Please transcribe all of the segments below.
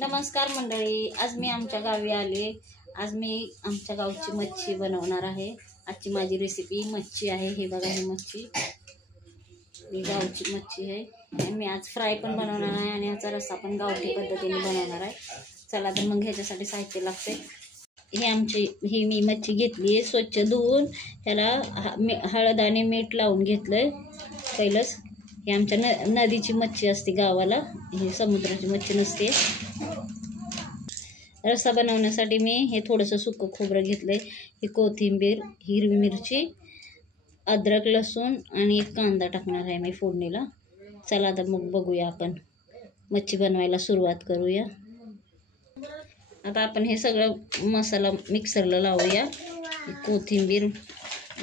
नमस्कार मंडळी, आज मी आमच्या गावी आले। आज मी आमच्या गावची मच्छी बनवणार आहे। आजची माझी रेसिपी मच्छी आहे। हे बघा, ही मच्छी ही गावची मच्छी आहे। मी आज फ्राय पण बनवणार आहे आणि याचा रस्सा पण गावठी पद्धतीने बनवणार आहे। चला तर मग ह्याच्यासाठी साहित्य लागते। ही मी मच्छी घेतली आहे, स्वच्छ धुवून त्याला हळद आणि मीठ लावून घेतलंय पहिलंच। ही आमच्या नदीची मच्छी असते गावाला, ही समुद्राची मच्छी नसते। रस्सा बनवण्यासाठी मी हे थोडंसं सुकं खोबरं घेतलंय, ही कोथिंबीर, हिरवी मिरची, अद्रक, लसूण आणि एक कांदा टाकणार आहे मी फोडणीला। चला तर मग बघूया, आपण मच्छी बनवायला सुरुवात करूया। आता आपण हे सगळं मसाला मिक्सरला लावूया। कोथिंबीर,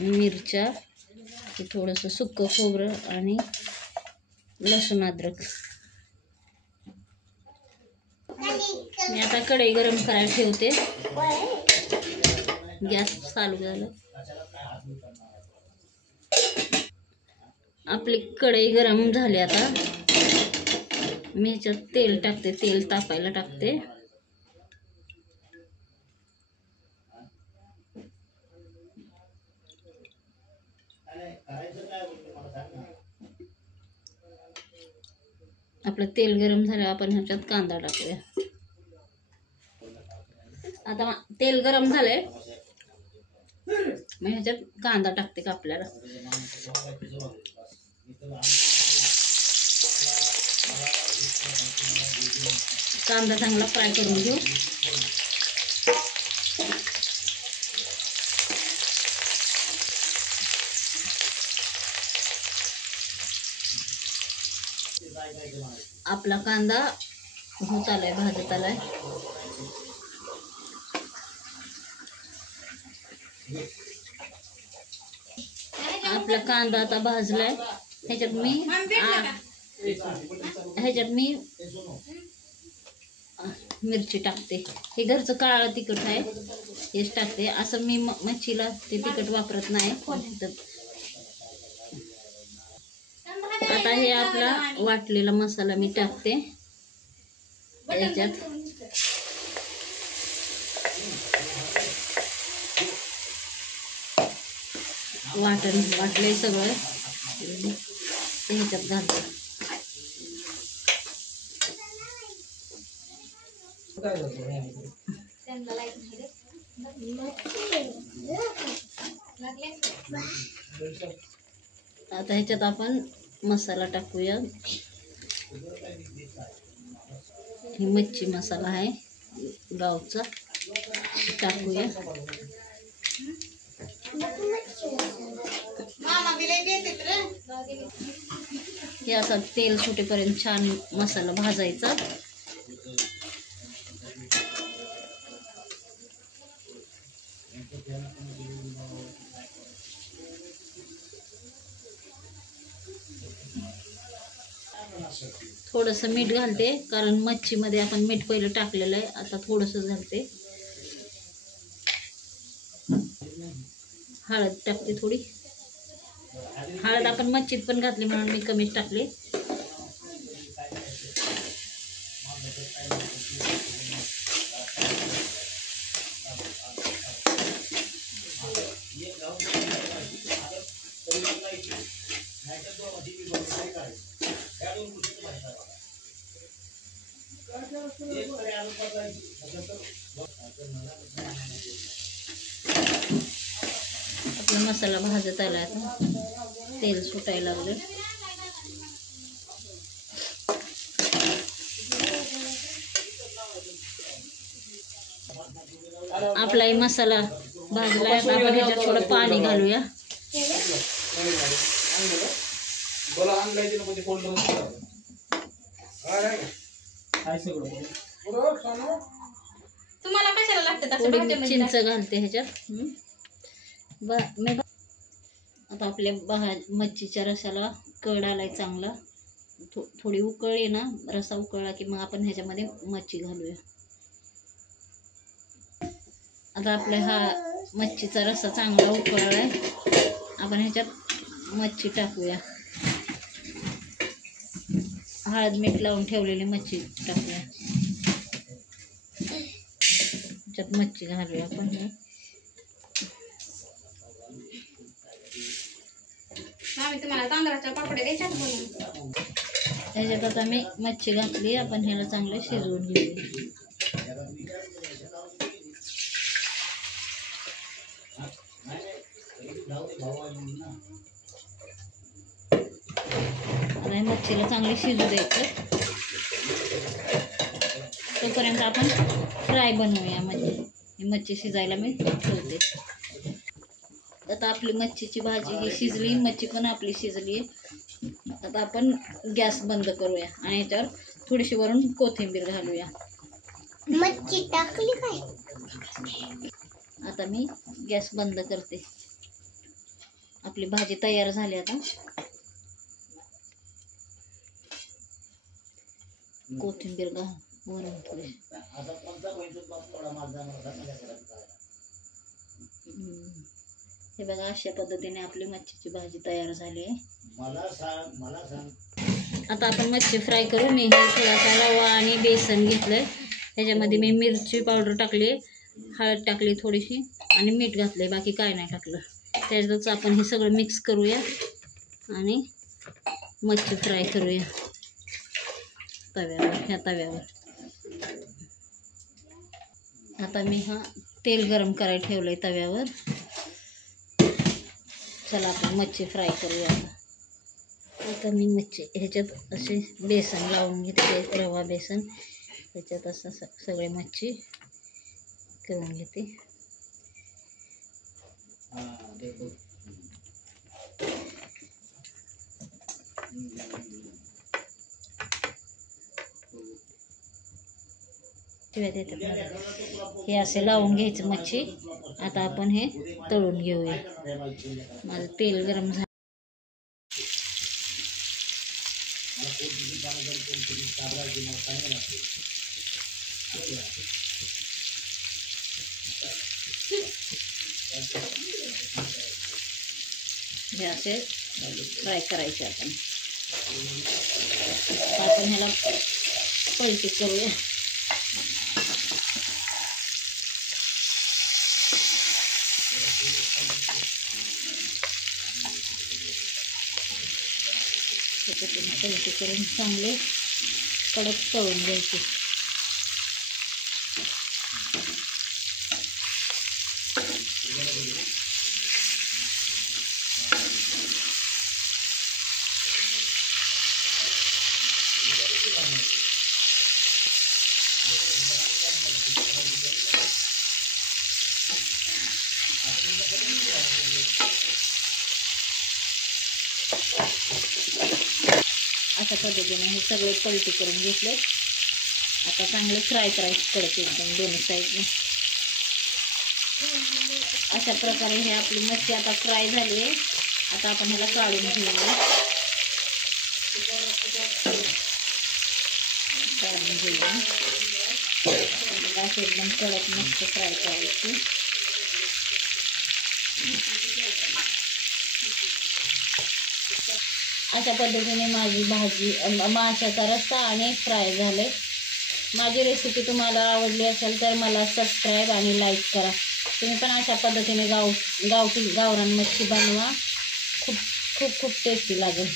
मिरच्या, हे थोडंसं सुकं खोबरं आणि लसूण, अद्रक। मी आता कढई गरम करायला ठेवते। गॅस चालू झाला। आपली कढई गरम झाली। आता मी ह्याच्यात तेल टाकते, तेल तापायला टाकते। आपलं तेल गरम झालं, आपण ह्याच्यात कांदा टाकूया। आता तेल गरम झालंय, मी ह्याच्यात कांदा टाकते कापल्याला। कांदा चांगला फ्राय करून घेऊ। आपला कांदा होत आलाय, भाजत आलाय। आपला कांदा आता भाजलाय। ह्याच्यात मी मिरची टाकते। हे घरचं काळं तिखट आहे, हेच टाकते। असं मी मच्छीला ते तिखट वापरत नाही। आता हे आपला वाटलेला मसाला मी टाकते ह्याच्यात। वाटलंय सगळं, ह्याच्यात घालते। आता ह्याच्यात आपण मसाला टाकूया। ही मच्छी मसाला आहे गावचा, टाकूया। हे असं तेल सुटेपर्यंत छान मसाला भाजायचा। थोडंसं मीठ घालते, कारण मच्छीमध्ये आपण मीठ पहिलं टाकलेलं आहे। आता थोडंसं घालते। हळद टाकते थोडी। हळद आपण मच्छीत पण घातली म्हणून मी कमीच टाकली। आपला मसाला भाजत आला, आता तेल सुटायला लागले। आपला मसाला भाजला, आपण ह्याच्यात थोडं पाणी घालूया। तुम्हाला कशाला लागतं? चिंच घालते ह्याच्यात। आता आपल्या मच्छीच्या रसाला कड आलाय चांगला। थोडी उकळली ना, रसा उकळला की मग आपण ह्याच्यामध्ये मच्छी घालूया। आता आपला हा मच्छीचा रस्सा चांगला उकळलाय, आपण ह्याच्यात मच्छी टाकूया। हळद मीठ लावून ठेवलेली मच्छी टाकूया। ह्याच्यात मच्छी घालूया आपण हे. तुम्हाला तांदळाच्या पापड्या द्यायच्या बनवून. ह्याच्यात आता मी मच्छी घातली, आपण ह्याला चांगलं शिजवून घेऊया. आता मच्छीला चांगली शिजू द्यायचं. तोपर्यंत आपण फ्राय बनवूया. मच्छी शिजायला मी ठेवते. आता आपली मच्छीची भाजी ही शिजली, मच्छी पण आपली शिजली. आता आपण गॅस बंद करूया आणि याच्यावर थोडीशी वरून कोथिंबीर घालूया. मच्छी टाकली काय? आता मी गॅस बंद करते. आपली भाजी तयार झाली. आता कोथिंबीर वरून थोडी. हे बघा, अशा पद्धतीने आपली मच्छीची भाजी तयार झाली आहे. आता आपण मच्छी फ्राय करू. मी हे थोडासा रवा आणि बेसन घेतलंय. ह्याच्यामध्ये मी मिरची पावडर टाकली, हळद टाकली थोडीशी आणि मीठ घातले. बाकी काय नाही टाकलं. त्याच्यातच आपण हे सगळं मिक्स करूया आणि मच्छी फ्राय करूया ह्या तव्यावर. आता मी तेल गरम करायला ठेवलंय तव्यावर. चला आपण मच्छी फ्राय करूया. आता मी मच्छी ह्याच्यात असे बेसन लावून घेते, रवा बेसन. त्याच्यात असं सगळे मच्छी करून घेते. हे असे लावून घ्यायचं मच्छी. आता आपण हे तळून घेऊया. माझं तेल गरम झालं. हे असे फ्राय करायचे आपण ह्याला पलटी करूया. पलटी करून चांगले कडक तळून घ्यायचे. अशा पद्धतीने हे सगळे पलटी करून घेतले. आता चांगले फ्राय करायचे कडक एकदम दोन्ही साईडने. अशा प्रकारे हे आपली मच्छी आता फ्राय झाली आहे. आता आपण ह्याला काढून घेऊया. असे एकदम कडक मस्त फ्राय करायची. अशा पद्धतीने माझी भाजी माशाचा रस्सा आणि फ्राय झाले. माझी रेसिपी तुम्हाला आवडली असेल तर मला सबस्क्राईब आणि लाईक करा. तुम्ही पण अशा पद्धतीने गावरान मच्छी बनवा. खूप खूप खूप टेस्टी लागेल.